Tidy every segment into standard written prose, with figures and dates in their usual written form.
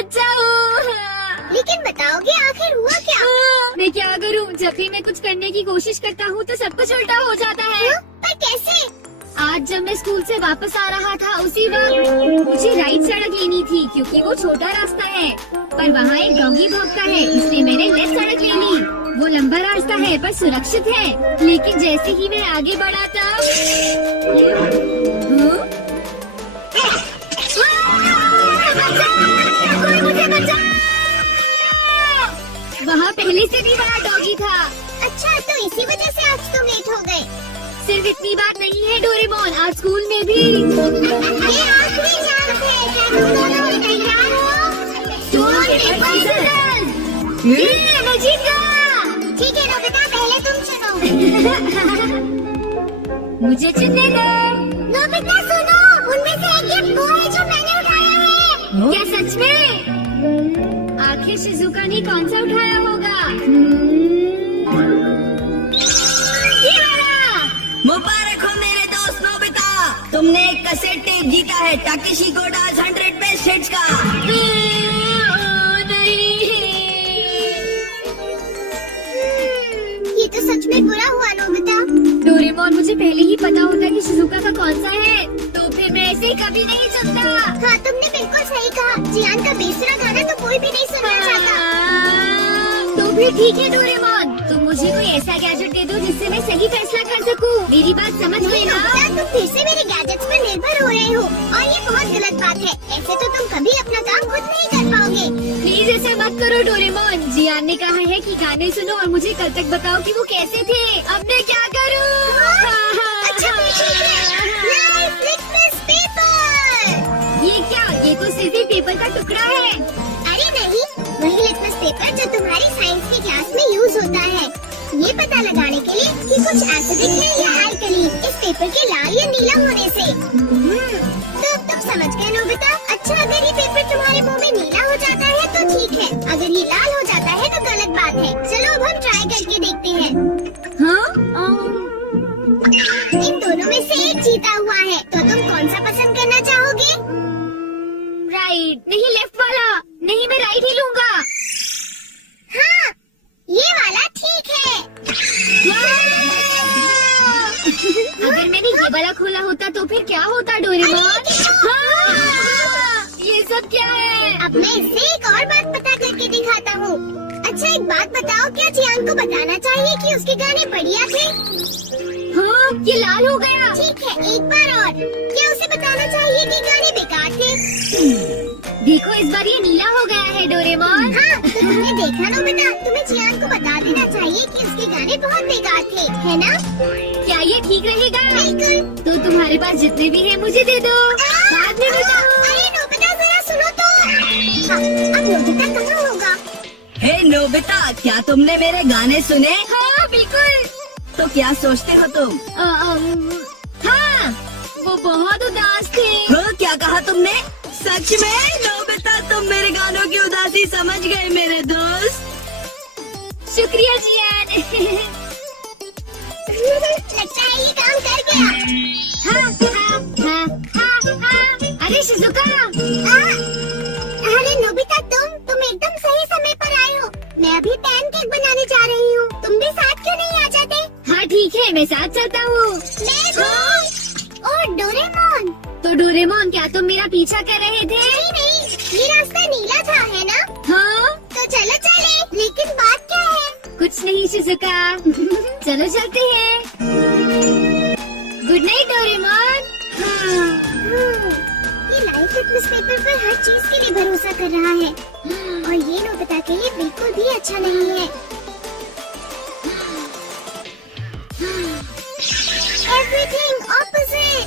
बच्चा हूँ। लेकिन बताओगे आखिर हुआ क्या? मैं क्या करूँ, जब भी मैं कुछ करने की कोशिश करता हूँ तो सब कुछ उल्टा हो जाता है। पर कैसे? आज जब मैं स्कूल से वापस आ रहा था उसी वक्त मुझे राइट सड़क लेनी थी क्योंकि वो छोटा रास्ता है, पर वहाँ एक डॉगी भौंकता है, इसलिए मैंने लेफ्ट सड़क ले ली। वो लंबा रास्ता है पर सुरक्षित है, लेकिन जैसे ही मैं आगे बढ़ा तब वहाँ पहले से भी बड़ा डॉगी था। अच्छा, तो इसी वजह से आज तुम लेट हो गए। सिर्फ इतनी बात नहीं है डोरेमोन, आज स्कूल में भी ये आखिरी चांस है, क्या तुम दोनों तैयार हो? मैं जीत गया। ठीक है नोबिता, पहले तुम चुनो। मुझे चुनने दो। नोबिता सुनो, उनमें से एक गिफ्ट वो है जो मैंने उठाया है। क्या सच में? आखिर शिजुका ने कौन सा उठाया होगा? मुबारक हो मेरे दोस्त नोबिता, तुमने एक कैसेट टेप जीता है टाकेशी कोडास 100 बेस्ट हिट्स का। ये तो सच में बुरा हुआ नोबिता। डोरेमोन, मुझे पहले ही पता होता कि शिजुका का कौन सा है तो फिर मैं ऐसे कभी नहीं चुनता। हाँ, तुमने बिल्कुल सही कहा। जियान का बेसुरा गाना तो कोई भी नहीं सुनना चाहता। तो फिर ठीक है डोरेमोन, तुम मुझे कोई ऐसा गैजेट दे दो जिससे मैं सही फैसला कर सकूं। मेरी बात समझ गई ना? तुम फिर से मेरे गैजेट्स पर निर्भर हो रहे हो और ये बहुत गलत बात है। ऐसे तो तुम कभी अपना काम खुद नहीं कर पाओगे। प्लीज ऐसा मत करो डोरेमोन। जियान ने कहा है कि गाने सुनो और मुझे कल तक बताओ कि वो कैसे थे। अब मैं क्या करूं? अच्छा ठीक है। Nice litmus paper. ये क्या? ये तो सिर्फ एक पेपर का टुकड़ा है। अरे नहीं, वही लिटमस पेपर जो तुम्हारी साइंस की क्लास में यूज होता है, ये पता लगाने के लिए कि कुछ एसिडिक है या अल्कली इस पेपर के लाल या नीला होने से। तो अब तुम समझ गए नोबिता। अच्छा, अगर ये पेपर तुम्हारे मुंह में नीला हो जाता है तो ठीक है, अगर ये लाल हो जाता है तो गलत बात है। चलो अब हम ट्राई करके देखते हैं। इन दोनों में से एक जीता हुआ है, तो तुम कौन सा पसंद करना चाहोगे? राइट नहीं, लेफ्ट वाला नहीं, मैं राइट ही लूंगा। हाँ, ये वाला ठीक है। अगर मैंने ये वाला खोला होता तो फिर क्या होता डोरेमोन? ये सब क्या है? अब मैं इससे एक और बात पता करके दिखाता हूँ। अच्छा एक बात बताओ, क्या जियान को बताना चाहिए कि उसके गाने बढ़िया थे? हाँ, ये लाल हो गया। ठीक है, एक बार और, क्या उसे बताना चाहिए कि गाने बेकार थे? देखो इस बार ये नीला हो गया है डोरेमोन। हाँ, तो तुमने देखा नोबिता, तुम्हें जियान को बता देना चाहिए कि उसके गाने बहुत बेकार थे, है ना? क्या ये ठीक रहेगा? बिल्कुल। तो तुम्हारे पास जितने भी हैं मुझे दे दो, बाद में बताओ। अरे नोबिता जरा सुनो तो। हाँ, अब नोबिता कहाँ होगा? हे नोबिता, क्या तुमने मेरे गाने सुने? हाँ बिल्कुल। तो क्या सोचते हो तुम? हाँ, वो बहुत उदास थे। हाँ, क्या कहा तुमने? सच में नोबिता, तुम मेरे गानों की उदासी समझ गए मेरे दोस्त। शुक्रिया जियान। लगता है ये काम कर गया। हाँ। अरे शिजुका। अरे नोबिता, तुम एकदम सही समय पर आए हो। मैं अभी पैनकेक बनाने जा रही हूँ, तुम भी साथ क्यों नहीं आ जाते? हाँ ठीक है, मैं साथ चलता हूँ। मैं भी। और डोरेमोन। तो डोरेमोन, क्या तुम मेरा पीछा कर रहे थे? नहीं, ये रास्ता नीला था, है ना? हाँ। तो चलो चले, लेकिन बात क्या है? कुछ नहीं शिजुका। चलो चलते हैं। Good night Doraemon. ये लाइफ लिटमस पेपर पर हर चीज के लिए भरोसा कर रहा है और ये नोबिता के लिए बिल्कुल भी अच्छा नहीं है। Everything opposite।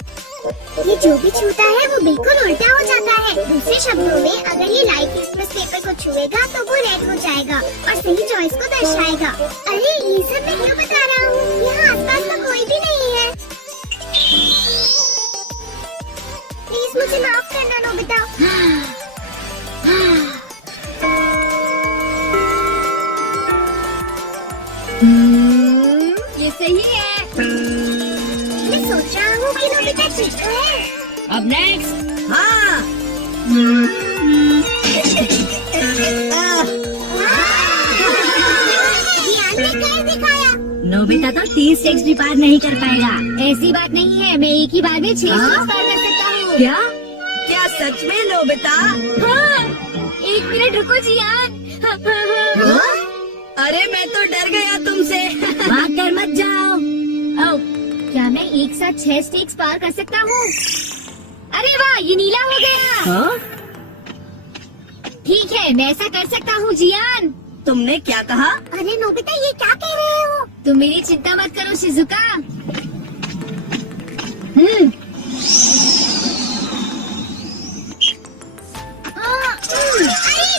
ये जो भी छूता है वो बिल्कुल उल्टा हो जाता है। दूसरे शब्दों में, अगर ये लाइफ लिटमस पेपर को छुएगा तो वो रेड हो जाएगा और सही चॉइस को दर्शाएगा। अरे ये सब मैं क्यों बता रहा हूँ? यहाँ आसपास तो कोई भी नहीं है। प्लीज मुझे माफ करना नोबिता। ये सही है। मैं सोच रहा हूँ कि नोबिता ठीक तो है। अब नेक्स्ट। हाँ नोबिता तो 30 स्टेप्स भी पार नहीं कर पाएगा। ऐसी बात नहीं है, मैं एक ही बार में 6 हाँ? स्टेप्स पार कर सकता हूँ। क्या क्या सच में नोबिता? हाँ, 1 मिनट रुको जियान। हाँ? अरे मैं तो डर गया तुमसे। भाग कर मत जाओ। ओह, क्या मैं एक साथ 6 स्टेप्स पार कर सकता हूँ? अरे वाह, ये नीला हो गया। हाँ? ठीक है, मैं ऐसा कर सकता हूँ जियान। तुमने क्या कहा? अरे नोबिता, ये क्या कह रहे हो? तुम मेरी चिंता मत करो शिजुका। अरे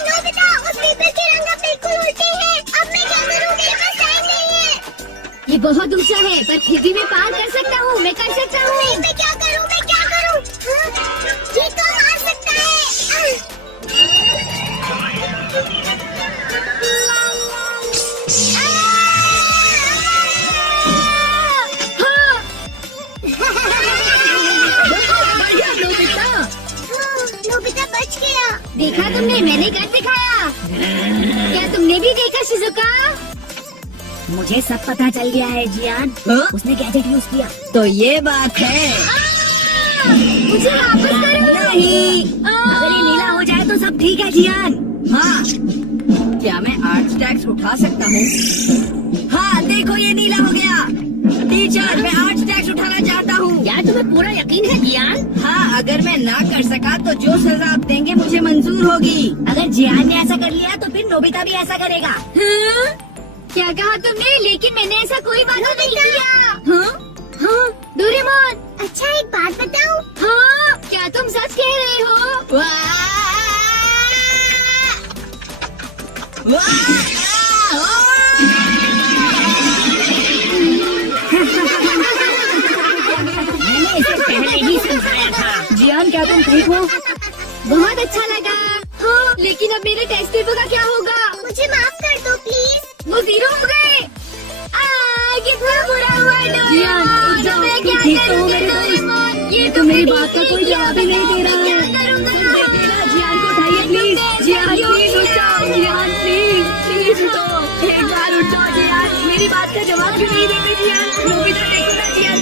नोबिता, उस पेपर के रंग अब बिल्कुल उल्टे हैं। अब मैं क्या करूँ? मेरे पास टाइम नहीं है। ये बहुत ऊंचा है, पर फिर भी मैं पार कर सकता हूँ। मैं कर सकता हूँ। मैं क्या करूँ? मैं क्या करूँ? ये तो मार सकता है। हाँ, बढ़िया नोबिता। नोबिता बच गया। देखा तुमने, मैंने कर दिखाया। क्या तुमने भी देखा शिजुका? मुझे सब पता चल गया है जियान। उसने गैजेट यूज किया। तो ये बात है। मुझे वापस करो। नहीं, अगर ये नीला हो जाए तो सब ठीक है जियान। हाँ, क्या मैं 8 स्टैक्स उठा सकता हूँ? हाँ, देखो ये नीला हो गया। टीचर, मैं 8 स्टैक्स उठाना चाहता हूँ। यार, तुम्हें पूरा यकीन है जियान? हाँ, अगर मैं ना कर सका तो जो सजा आप देंगे मुझे मंजूर होगी। अगर जियान ने ऐसा कर लिया तो फिर नोबिता भी ऐसा करेगा। हाँ? क्या कहा तुमने? लेकिन मैंने ऐसा कोई वादा नहीं किया। हाँ? हाँ, डोरेमोन। अच्छा, एक बात बताऊं? हाँ, क्या तुम सच कह रहे हो? मैंने इसे पहले ही समझाया था। जियान, क्या तुम ठीक हो? बहुत अच्छा लगा। हाँ, लेकिन अब मेरे टेस्ट पेपर का क्या होगा? मुझे माफ कर दो प्लीज। वो 0 हो गए। कितना बुरा हुआ जियान, डोरेमोन। जाओ, मैं तुम क्या ठीक तो हो करूँगी मेरे दोस्त? डोरेमोन? ये तो मेरी बात का कोई जवाब ही नहीं दे रहा है। मैं क्या करूँगा? जियान को उठाइए प्लीज। जियान प्लीज उठ जाओ। जियान प्लीज प्लीज उठो। एक बार उठ जाओ जियान। मेरी बात का जवाब क्यों नहीं देते जियान? नोबिता देखो ना जियान